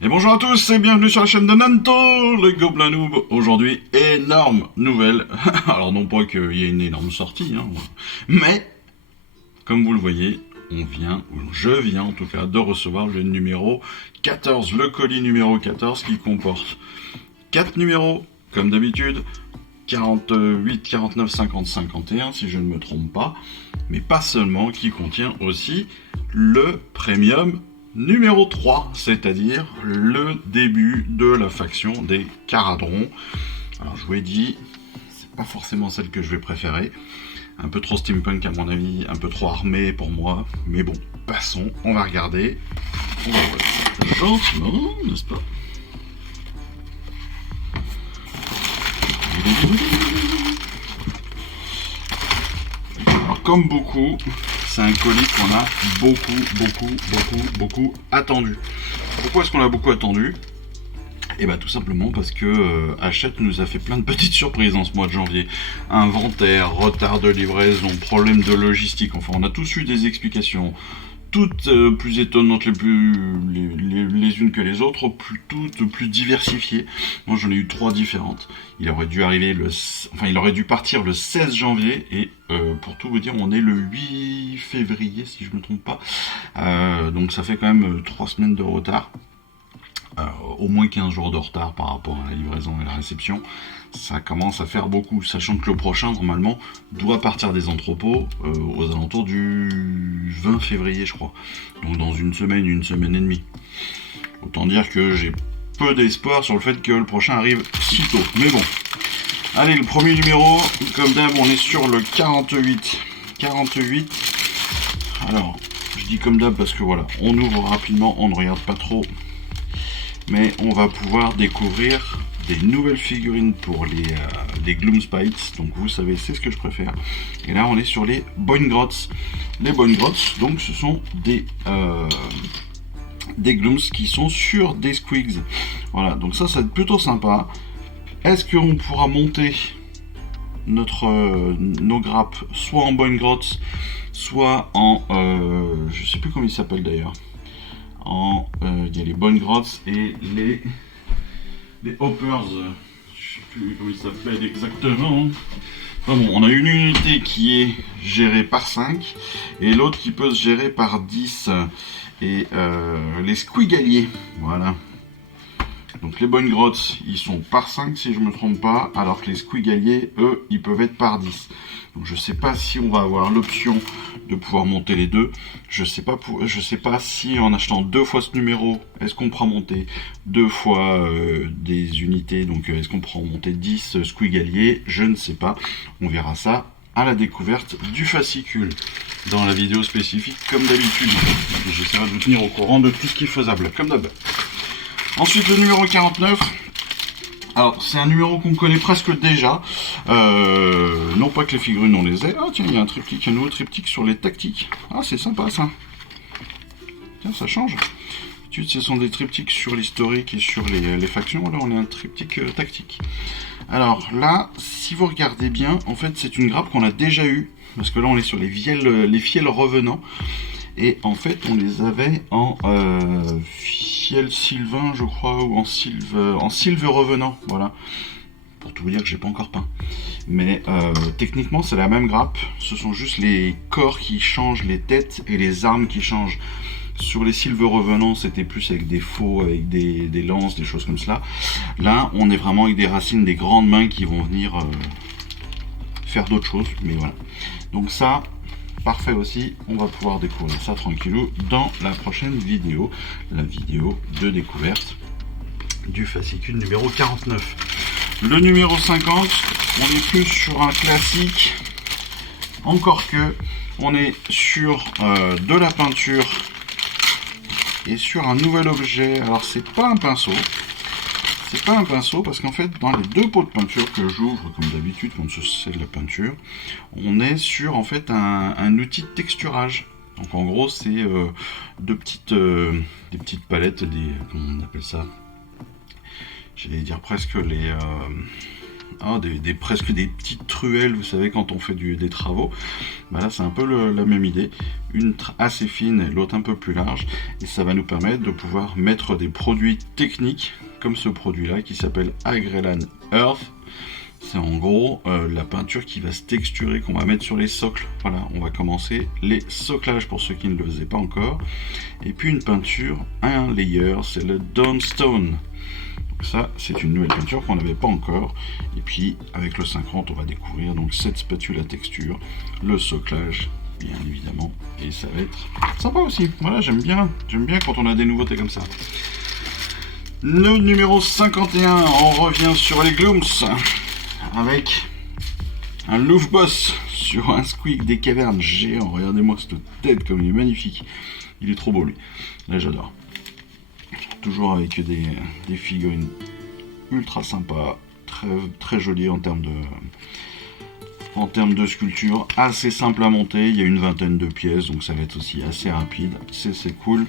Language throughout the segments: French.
Et bonjour à tous et bienvenue sur la chaîne de Nanto, le Gobelin Noob. Aujourd'hui, énorme nouvelle. Alors non pas qu'il y ait une énorme sortie, hein, mais comme vous le voyez, je viens en tout cas, de recevoir le numéro 14, le colis numéro 14 qui comporte 4 numéros, comme d'habitude, 48, 49, 50, 51 si je ne me trompe pas, mais pas seulement, qui contient aussi le premium numéro 3, c'est-à-dire le début de la faction des Caradrons. Alors je vous ai dit, c'est pas forcément celle que je vais préférer, un peu trop steampunk à mon avis, un peu trop armé pour moi, mais bon, passons, on va regarder, on va voir ça gentiment, n'est-ce pas? Alors comme beaucoup, c'est un colis qu'on a beaucoup attendu. Pourquoi est-ce qu'on l'a beaucoup attendu? Et bah tout simplement parce que Hachette nous a fait plein de petites surprises en ce mois de janvier. Inventaire, retard de livraison, problème de logistique, enfin on a tous eu des explications. Toutes plus étonnantes les unes que les autres, toutes plus diversifiées. Moi j'en ai eu 3 différentes. Il aurait dû partir le 16 janvier et pour tout vous dire on est le 8 février si je me trompe pas. Donc ça fait quand même 3 semaines de retard. Au moins 15 jours de retard par rapport à la livraison et la réception. Ça commence à faire beaucoup, sachant que le prochain, normalement, doit partir des entrepôts aux alentours du 20 février, je crois. Donc dans une semaine et demie. Autant dire que j'ai peu d'espoir sur le fait que le prochain arrive si tôt. Mais bon. Allez, le premier numéro, comme d'hab, on est sur le 48. 48. Alors, je dis comme d'hab parce que voilà, on ouvre rapidement, on ne regarde pas trop. Mais on va pouvoir découvrir des nouvelles figurines pour les Gloomspites. Donc vous savez, c'est ce que je préfère. Et là, on est sur les Boingrots. Les Boingrots, donc ce sont des Glooms qui sont sur des Squigs. Voilà, donc ça va être plutôt sympa. Est-ce qu'on pourra monter nos grappes soit en Boingrots, soit en... je sais plus comment il s'appelle d'ailleurs. Il y a les Boingrots et les Hoppers, je sais plus comment ils s'appellent exactement. Enfin bon, on a une unité qui est gérée par 5 et l'autre qui peut se gérer par 10. Et les Squigaliers, voilà. Donc les Boingrots, ils sont par 5 si je me trompe pas, alors que les Squigaliers, eux, ils peuvent être par 10. Donc je sais pas si on va avoir l'option de pouvoir monter les deux. Je sais pas si en achetant 2 fois ce numéro, est-ce qu'on pourra monter 2 fois des unités. Donc est-ce qu'on pourra monter 10 Squigaliers? Je ne sais pas. On verra ça à la découverte du fascicule dans la vidéo spécifique comme d'habitude. J'essaierai de vous tenir au courant de tout ce qui est faisable comme d'hab. Ensuite le numéro 49. Alors, c'est un numéro qu'on connaît presque déjà. Non pas que les figurines, on les ait. Ah, tiens, il y a un nouveau triptyque sur les tactiques. Ah, c'est sympa, ça. Tiens, ça change. D'habitude, ce sont des triptyques sur l'historique et sur les factions. Là, on a un triptyque tactique. Alors, là, si vous regardez bien, en fait, c'est une grappe qu'on a déjà eue. Parce que là, on est sur les fiels revenants. Et en fait, on les avait en fiel sylvain, je crois, ou en sylve revenant, voilà. Pour tout vous dire que j'ai pas encore peint. Mais techniquement, c'est la même grappe. Ce sont juste les corps qui changent, les têtes et les armes qui changent. Sur les sylves revenants, c'était plus avec des faux, avec des lances, des choses comme cela. Là, on est vraiment avec des racines, des grandes mains qui vont venir faire d'autres choses. Mais voilà. Donc ça... parfait aussi, on va pouvoir découvrir ça tranquillou dans la prochaine vidéo, la vidéo de découverte du fascicule numéro 49. Le numéro 50, on est plus sur un classique, encore que on est sur de la peinture et sur un nouvel objet. Alors c'est pas un pinceau. C'est pas un pinceau parce qu'en fait dans les 2 pots de peinture que j'ouvre comme d'habitude quand c'est de la peinture, on est sur en fait un outil de texturage. Donc en gros c'est des petites palettes, comment on appelle ça? J'allais dire presque hein, presque des petites truelles, vous savez, quand on fait des travaux. Bah là, c'est un peu la même idée. Une assez fine et l'autre un peu plus large. Et ça va nous permettre de pouvoir mettre des produits techniques, comme ce produit-là, qui s'appelle Agrellan Earth. C'est en gros la peinture qui va se texturer, qu'on va mettre sur les socles. Voilà, on va commencer les soclages pour ceux qui ne le faisaient pas encore. Et puis une peinture, un layer, c'est le Dawnstone. Donc ça, c'est une nouvelle peinture qu'on n'avait pas encore. Et puis avec le 50, on va découvrir donc cette spatule à texture, le soclage, bien évidemment. Et ça va être sympa aussi. Voilà, j'aime bien quand on a des nouveautés comme ça. Le numéro 51, on revient sur les Glooms. Avec un Louvboss sur un Squeak des cavernes géant. Regardez-moi cette tête comme il est magnifique. Il est trop beau lui. Là j'adore. Toujours avec des figurines ultra sympas, très jolies en termes de sculpture, assez simple à monter. Il y a une vingtaine de pièces, donc ça va être aussi assez rapide. C'est cool.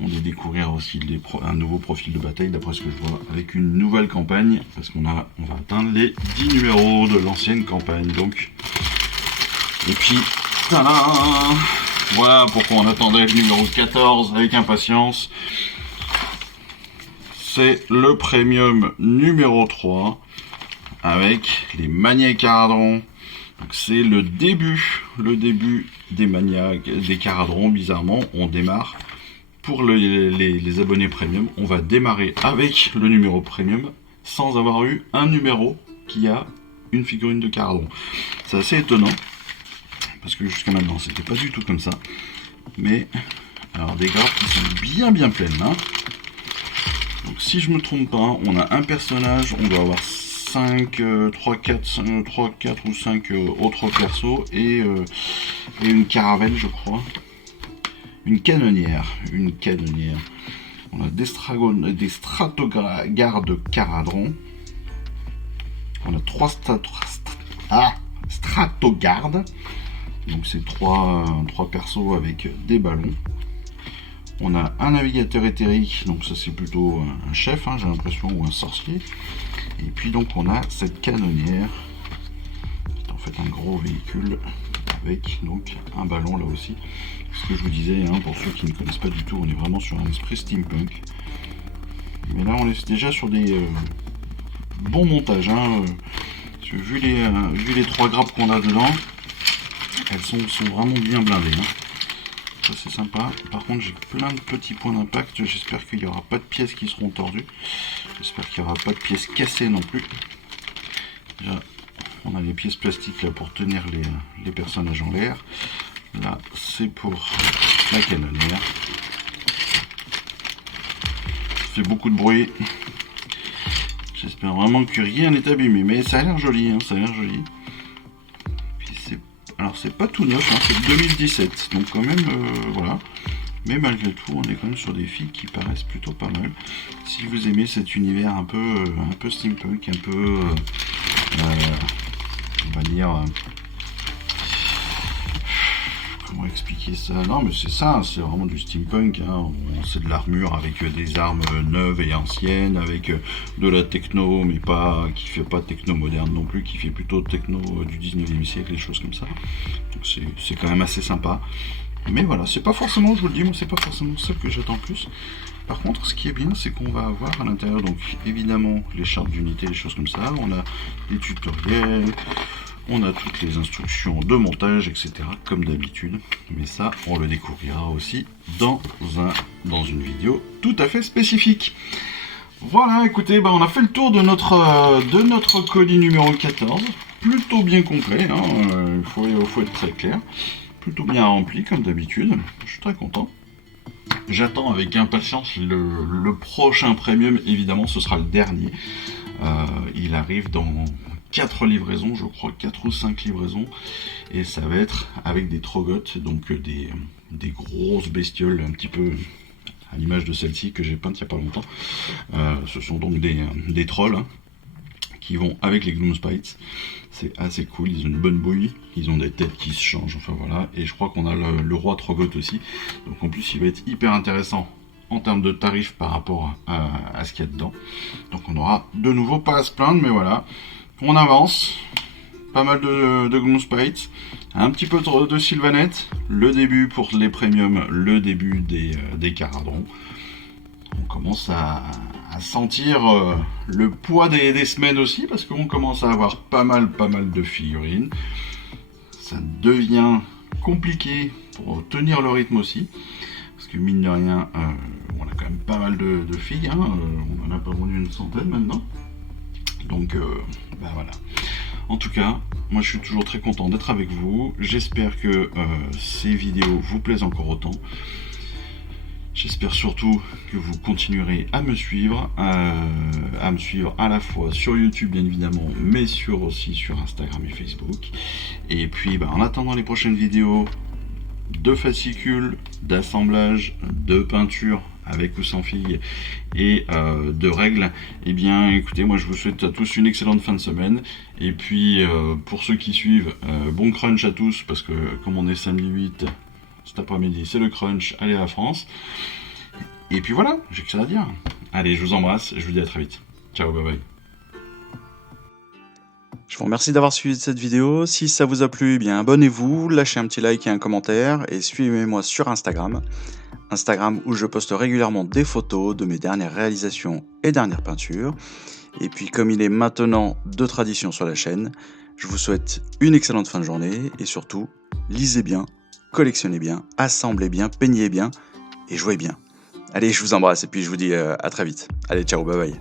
On va découvrir aussi un nouveau profil de bataille, d'après ce que je vois, avec une nouvelle campagne, parce qu'on va atteindre les 10 numéros de l'ancienne campagne. Donc, et puis, tadam, voilà pourquoi on attendait le numéro 14 avec impatience. C'est le premium numéro 3 avec les Maniacs Caradron. Donc c'est le début des Maniacs, des Caradron. Bizarrement, on démarre pour les abonnés premium. On va démarrer avec le numéro premium sans avoir eu un numéro qui a une figurine de Caradron. C'est assez étonnant parce que jusqu'à maintenant c'était pas du tout comme ça. Mais alors des grappes qui sont bien pleines. Hein. Donc si je me trompe pas, on a un personnage, on doit avoir 3, 4 ou 5 autres persos et une caravelle, je crois. Une canonnière. On a des stratogardes Caradron. On a 3 stratogardes. Donc c'est 3 persos avec des ballons. On a un navigateur éthérique, donc ça c'est plutôt un chef, hein, j'ai l'impression, ou un sorcier. Et puis donc on a cette canonnière, qui est en fait un gros véhicule, avec donc un ballon là aussi. Ce que je vous disais, hein, pour ceux qui ne connaissent pas du tout, on est vraiment sur un esprit steampunk. Mais là on est déjà sur des bons montages. Hein, vu les 3 grappes qu'on a dedans, elles sont vraiment bien blindées. Hein. Ça c'est sympa. Par contre j'ai plein de petits points d'impact. J'espère qu'il n'y aura pas de pièces qui seront tordues. J'espère qu'il n'y aura pas de pièces cassées non plus. Déjà, on a les pièces plastiques là pour tenir les personnages en l'air. Là c'est pour la canonnière. Ça fait beaucoup de bruit. J'espère vraiment que rien n'est abîmé. Mais ça a l'air joli, hein, ça a l'air joli. Alors c'est pas tout neuf, hein, c'est 2017, donc quand même, voilà. Mais malgré tout, on est quand même sur des filles qui paraissent plutôt pas mal. Si vous aimez cet univers un peu steampunk, un peu, on va dire, comment expliquer ça? Non mais c'est ça, c'est vraiment du steampunk, hein. C'est de l'armure avec des armes neuves et anciennes, avec de la techno, mais pas qui fait pas techno moderne non plus, qui fait plutôt techno du 19e siècle, des choses comme ça. Donc c'est quand même assez sympa. Mais voilà, c'est pas forcément, je vous le dis, moi c'est pas forcément ça que j'attends plus. Par contre, ce qui est bien, c'est qu'on va avoir à l'intérieur, donc évidemment, les chartes d'unité, les choses comme ça. On a des tutoriels, on a toutes les instructions de montage, etc. comme d'habitude. Mais ça, on le découvrira aussi dans une vidéo tout à fait spécifique. Voilà, écoutez, on a fait le tour de notre colis numéro 14. Plutôt bien complet, hein, il faut être très clair. Plutôt bien rempli comme d'habitude. Je suis très content. J'attends avec impatience le prochain premium, évidemment ce sera le dernier. Il arrive dans 4 livraisons, je crois 4 ou 5 livraisons. Et ça va être avec des trogottes, donc des grosses bestioles un petit peu à l'image de celle-ci que j'ai peinte il n'y a pas longtemps. Ce sont donc des trolls, hein, qui vont avec les Gloomspites. C'est assez cool, ils ont une bonne bouille, ils ont des têtes qui se changent, enfin voilà. Et je crois qu'on a le roi Trogoth aussi. Donc en plus il va être hyper intéressant en termes de tarifs par rapport à ce qu'il y a dedans. Donc on aura de nouveau pas à se plaindre, mais voilà. On avance. Pas mal de Gloomspite. Un petit peu de Sylvanette. Le début pour les premiums. Le début des Caradrons. On commence à sentir le poids des semaines aussi, parce qu'on commence à avoir pas mal de figurines. Ça devient compliqué pour tenir le rythme aussi, parce que mine de rien, on a quand même pas mal de figues, hein, on en a pas vendu une centaine maintenant. Donc voilà. En tout cas, moi je suis toujours très content d'être avec vous. J'espère que ces vidéos vous plaisent encore autant. J'espère surtout que vous continuerez à me suivre à la fois sur YouTube bien évidemment, mais aussi sur Instagram et Facebook. Et puis en attendant les prochaines vidéos de fascicules, d'assemblage, de peinture avec ou sans figues et de règles, et bien écoutez, moi je vous souhaite à tous une excellente fin de semaine. Et puis pour ceux qui suivent, bon crunch à tous, parce que comme on est samedi 8, cet après-midi c'est le crunch, allez à la France. Et puis voilà, j'ai que ça à dire. Allez, je vous embrasse et je vous dis à très vite. Ciao, bye bye. Je vous remercie d'avoir suivi cette vidéo. Si ça vous a plu, eh bien abonnez-vous, lâchez un petit like et un commentaire et suivez-moi sur Instagram. Instagram où je poste régulièrement des photos de mes dernières réalisations et dernières peintures. Et puis comme il est maintenant de tradition sur la chaîne, je vous souhaite une excellente fin de journée et surtout, lisez bien, collectionnez bien, assemblez bien, peignez bien et jouez bien. Allez, je vous embrasse et puis je vous dis à très vite. Allez, ciao, bye bye.